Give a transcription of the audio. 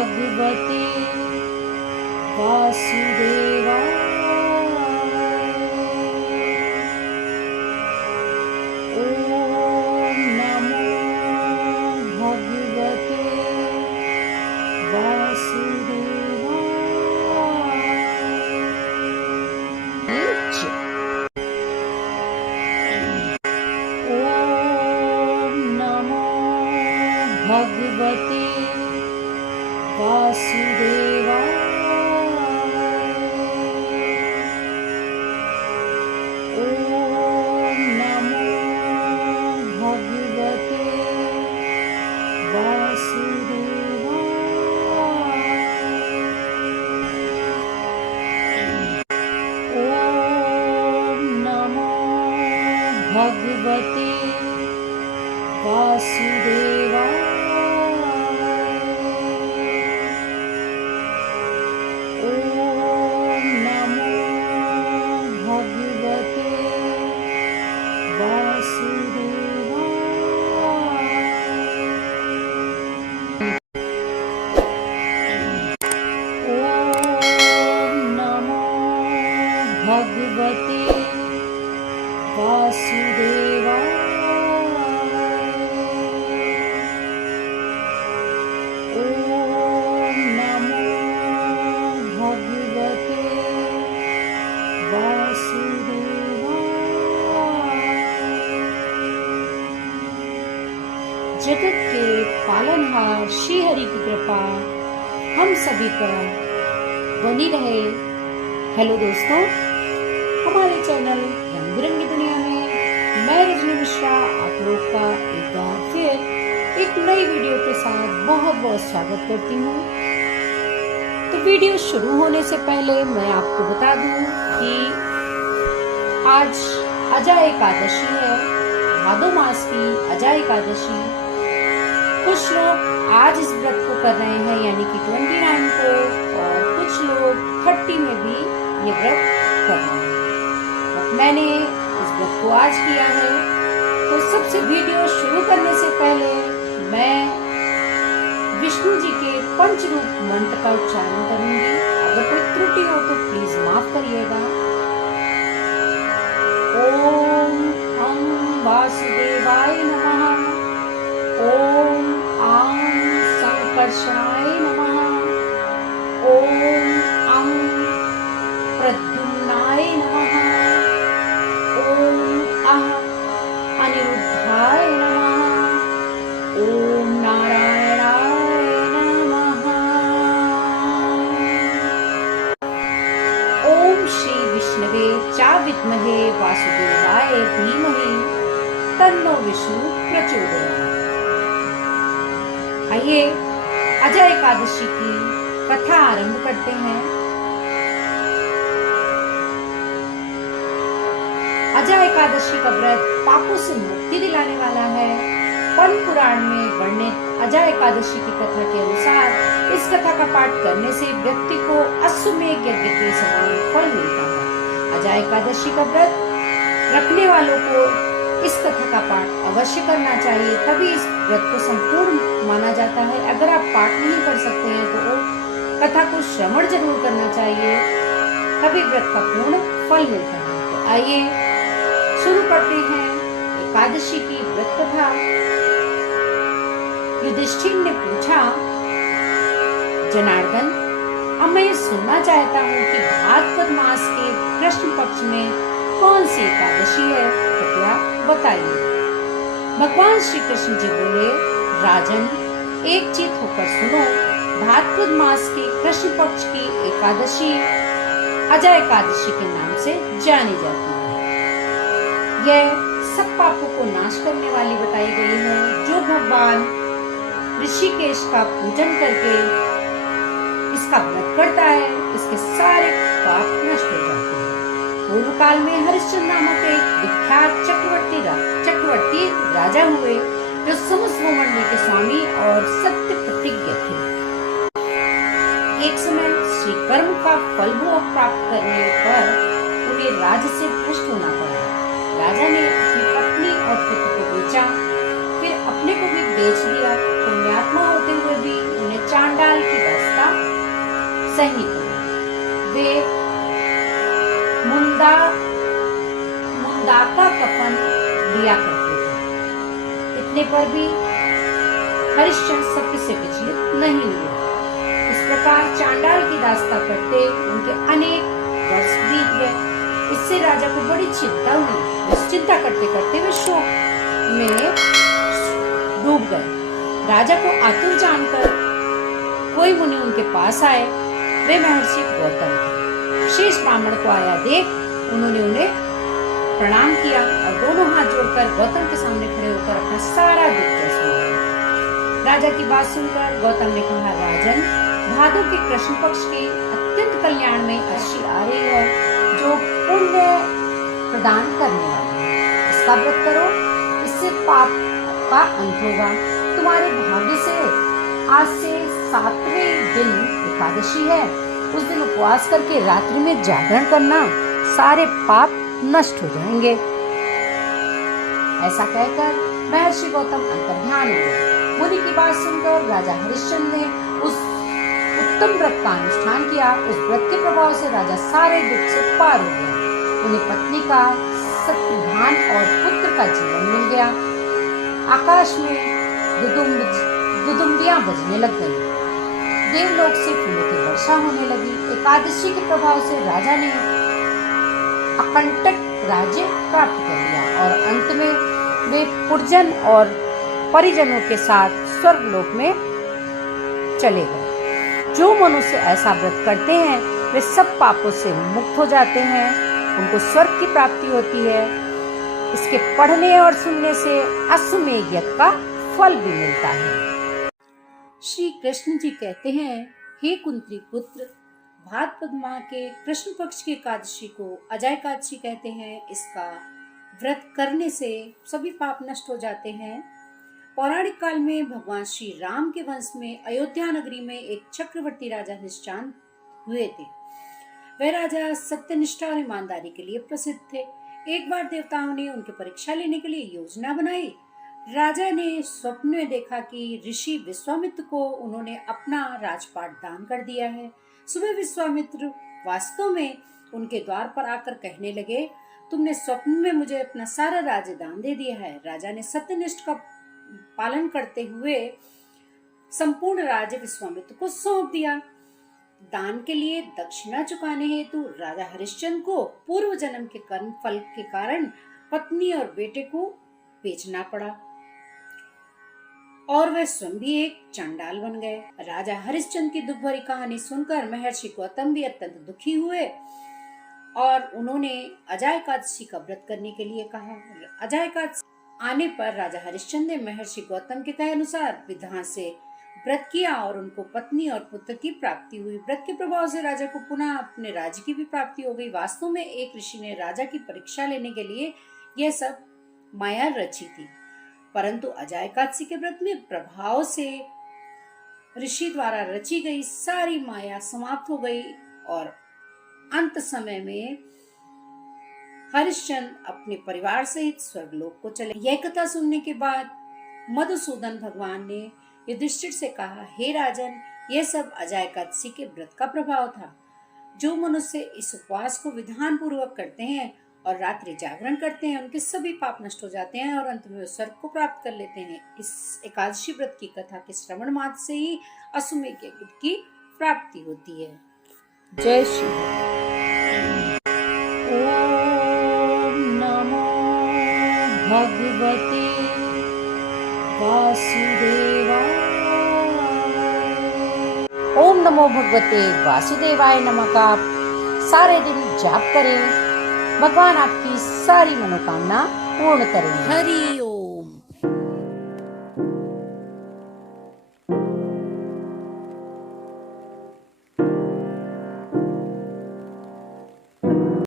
भगवते वासुदेवाय। ओम नमो भगवते वासुदेवाय। ओम नमो भगवते वासुदेवाय। ओम नमो भगवते वासुदेवाय। ओम नमो भगवते वासुदेवाय। ओम नमो भगवते वासुदेवाय। ओम नमो भगवते वासुदेवाय। जगत के पालनहार श्री हरि की कृपा हम सभी पर बनी रहे। हेलो दोस्तों, हमारे चैनल रंग बिरंगी दुनिया में मैं रजनी मिश्रा आप लोग का एक बार फिर एक नई वीडियो के साथ बहुत बहुत स्वागत करती हूँ। तो वीडियो शुरू होने से पहले मैं आपको बता दूं कि आज अजा एकादशी है, भादो मास की अजा एकादशी। कुछ लोग आज इस व्रत को कर रहे हैं यानी कि 29 को, और कुछ लोग 30 में भी ये व्रत कर रहे हैं। मैंने इस व्रत को आज किया है। तो सबसे वीडियो शुरू करने से पहले मैं विष्णु जी के पंचरूप मंत्र का उच्चारण करूंगी। अगर कोई त्रुटि हो तो प्लीज माफ करिएगा। ओम अं वासुदेवाय नमः। ओम आं संकर्षणाय नमः। ओम अं प्रद्युम्नाय नमः। ओम अह अनिरुद्धाय नमः। ओम नारायणाय नमः। ओम श्री विष्णवे चा विद्महे वासुदेवाय धीमहि तन्नो विष्णु प्रचोदयात्। आइए अजा एकादशी की कथा आरंभ करते हैं। अजा एकादशी का व्रत पापों से मुक्ति दिलाने वाला है। पद्म पुराण में वर्णित अजा एकादशी की कथा के अनुसार इस कथा का पाठ करने से व्यक्ति को अश्वमेध यज्ञ के समान फल मिलता है। अजा एकादशी का व्रत रखने वालों को इस कथा का पाठ अवश्य करना चाहिए, तभी इस व्रत को संपूर्ण माना जाता है। अगर आप पाठ नहीं कर सकते हैं तो वो कथा को श्रवण जरूर करना चाहिए, तभी व्रत का पूर्ण फल मिलता है। तो आइए शुरू करते हैं एकादशी की व्रत कथा। युधिष्ठिर ने पूछा, जनार्दन, अब मैं ये सुनना चाहता हूँ कि भाद्रपद मास के कृष्ण पक्ष में कौन सी एकादशी है, कृपया बताइए। भगवान श्री कृष्ण जी बोले, राजन, एक चित होकर सुनो। भाद्रपद मास के कृष्ण पक्ष की एकादशी अजा एकादशी के नाम से जानी जाती है। यह सब पापों को नाश करने वाली बताई गई है। जो भगवान ऋषिकेश का पूजन करके इसका व्रत करता है, इसके सारे पाप नष्ट हो जाते हैं। पूर्व काल में हरिश्चंद्र नामक एक विख्यात चक्रवर्ती राजा हुए, जो समस्त भूमंडल के स्वामी और सत्य प्रतिज्ञ थे। एक समय श्री कर्म का फल भोग प्राप्त करने पर उन्हें राज्य से भ्रष्ट होना पड़ा। राजा ने अपनी पत्नी और पुत्र को बेचा, फिर अपने को भी बेच दिया। पुण्यात्मा होते हुए भी उन्हें चांडाल की सही करो। वे मुंदाता कफन लिया करते थे। इतने पर भी हरिश्चंद्र सत्य से विचलित नहीं हुए। इस प्रकार चांडाल की दास्ता करते उनके अनेक वर्ष बीत गए। इससे राजा को बड़ी चिंता हुई। उस चिंता करते करते वे शोक में डूब गए। राजा को आतुर जानकर कोई मुनि उनके पास आए। वे महर्षि गौतम थे। शेष ब्राह्मण को आया देख उन्होंने उन्हें प्रणाम किया और दोनों हाथ जोड़कर गौतम के सामने खड़े होकर अपना सारा दुख सुनाया। राजा की बात सुनकर गौतम ने कहा, राजन, भादों के कृष्ण पक्ष के अत्यंत कल्याण में अष्टमी आ रही है, जो पुण्य प्रदान करने वाली है। इसका व्रत करो, इससे पाप का अंत होगा। तुम्हारे भाग्य से आज से 7वें दिन एकादशी है। उस दिन उपवास करके रात्रि में जागरण करना, सारे पाप नष्ट हो जाएंगे। ऐसा कहकर महर्षि गौतम अंतर्ध्यान हो गए। मुनि की बात सुनकर राजा हरिश्चंद्र ने उस उत्तम व्रत का अनुष्ठान किया। उस व्रत के प्रभाव से राजा सारे दुख से पार हो गया। उन्हें पत्नी का सत्प्रधान और पुत्र का जीवन मिल गया। आकाश में दुदुम्बियां बजने लग गई। देवलोक से फूलों की वर्षा होने लगी। एकादशी के प्रभाव से राजा ने अकंटक राज्य प्राप्त कर लिया और अंत में वे पुरजन और परिजनों के साथ स्वर्गलोक में चले गए। जो मनुष्य ऐसा व्रत करते हैं वे सब पापों से मुक्त हो जाते हैं। उनको स्वर्ग की प्राप्ति होती है। इसके पढ़ने और सुनने से अश्वमेध यज्ञ का फल भी मिलता है। श्री कृष्ण जी कहते हैं, हे कुंती पुत्र, भाद्रपद माह के कृष्ण पक्ष की एकादशी को अजय एकादशी कहते हैं। इसका व्रत करने से सभी पाप नष्ट हो जाते हैं। पौराणिक काल में भगवान श्री राम के वंश में अयोध्या नगरी में एक चक्रवर्ती राजा हरिश्चंद्र हुए थे। वह राजा सत्यनिष्ठा और ईमानदारी के लिए प्रसिद्ध थे। एक बार देवताओं ने उनकी परीक्षा लेने के लिए योजना बनाई। राजा ने स्वप्न में देखा कि ऋषि विश्वामित्र को उन्होंने अपना राजपाट दान कर दिया है। सुबह विश्वामित्र वास्तव में उनके द्वार पर आकर कहने लगे, तुमने स्वप्न में मुझे अपना सारा राज्य दान दे दिया है। राजा ने सत्यनिष्ठ का पालन करते हुए संपूर्ण राज्य विश्वामित्र को सौंप दिया। दान के लिए दक्षिणा चुकाने हेतु राजा हरिश्चंद्र को पूर्व जन्म के कर्म फल के कारण पत्नी और बेटे को बेचना पड़ा और वह स्वयं भी एक चंडाल बन गए। राजा हरिश्चंद्र की दुख भरी कहानी सुनकर महर्षि गौतम भी अत्यंत दुखी हुए और उन्होंने अजय एकादशी का व्रत करने के लिए कहा। अजय एकादशी आने पर राजा हरिश्चंद्र ने महर्षि गौतम के कहे अनुसार विधान से व्रत किया और उनको पत्नी और पुत्र की प्राप्ति हुई। व्रत के प्रभाव से राजा को पुनः अपने राज्य की भी प्राप्ति हो गई। वास्तव में एक ऋषि ने राजा की परीक्षा लेने के लिए यह सब माया रची थी, परंतु अजय एकादशी के व्रत में प्रभाव से ऋषि द्वारा रची गई सारी माया समाप्त हो गई और अंत समय में हरिश्चंद्र अपने परिवार सहित स्वर्गलोक को चले। यह कथा सुनने के बाद मधुसूदन भगवान ने युधिष्ठिर से कहा, हे राजन, यह सब अजय एकादशी के व्रत का प्रभाव था। जो मनुष्य इस उपवास को विधान पूर्वक करते हैं और रात्रि जागरण करते हैं, उनके सभी पाप नष्ट हो जाते हैं और अंत में स्वर्ग को प्राप्त कर लेते हैं। इस एकादशी व्रत की कथा के श्रवण मात्र से ही अश्वमेध यज्ञ की प्राप्ति होती है। जय श्री ओम नमो भगवते वासुदेवाय। ओम नमो भगवते वासुदेवाय नमः का सारे दिन जाप करें। भगवान आपकी सारी मनोकामना पूर्ण करेंगे। हरि